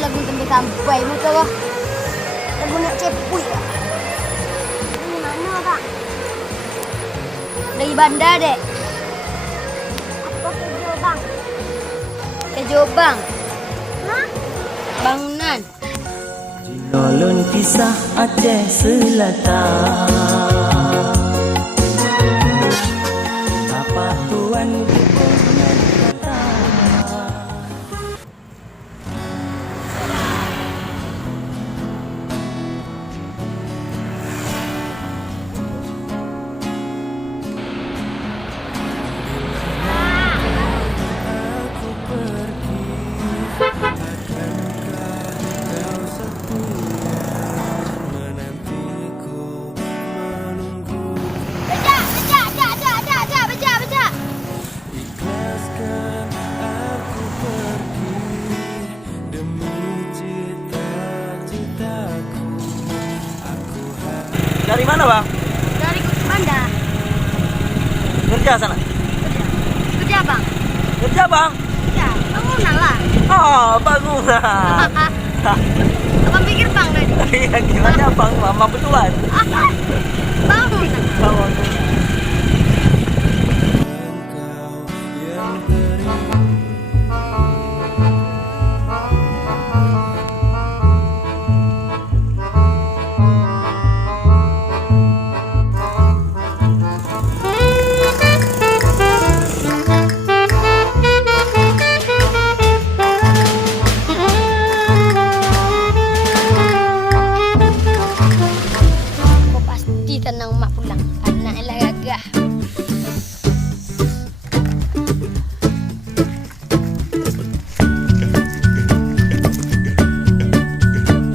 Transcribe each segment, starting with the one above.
Lagu sampai motor lah. Lagu nak cepui lah. Ini mana bang? Dari bandar dek. Apa kerja bang? Kerja bang. Hah? Bangunan. Jinolon kisah Aceh Selatan. Apa tuan dipunya kata? Dari mana bang? Dari bandar. Kerja sana? Kerja bang. Kerja bang? Ya, bangunan lah. Oh bangunan. Abang pikir bang tadi? Iya kiranya bang lama betulan. Bangunan. Bangun. Tenang mak pulang. Anak lah gagah.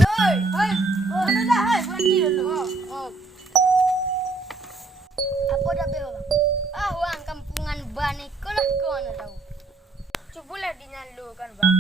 Hei, hei. Oh, dah, hei. Berhenti dulu. Apa dah bel bang? Wang kampungan ban iko lah kau nak tahu. Cubalah dinyalurkan bang.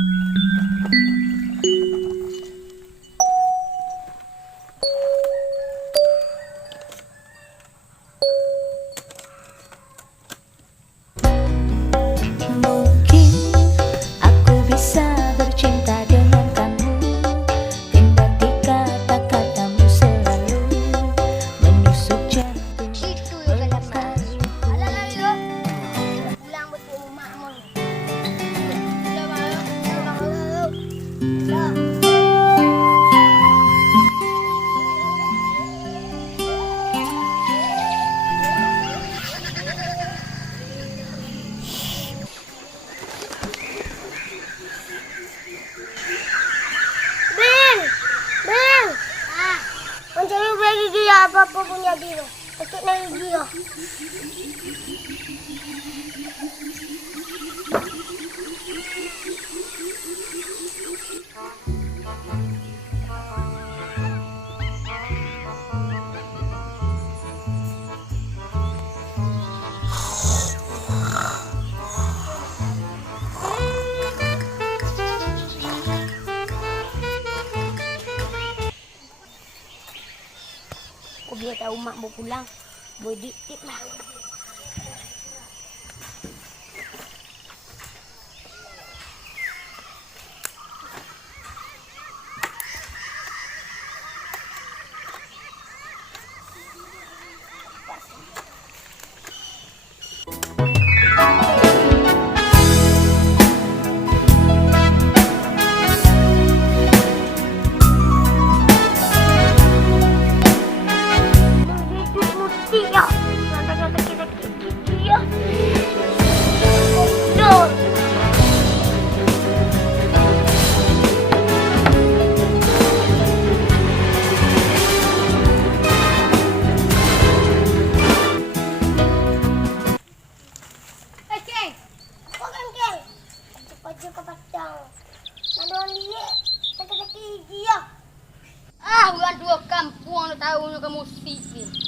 Apa-apa punya dia. Takut naik dia. Biar tahu mak mau pulang, boleh dikit lah. Bukan dua kampung tahu kamu sipil.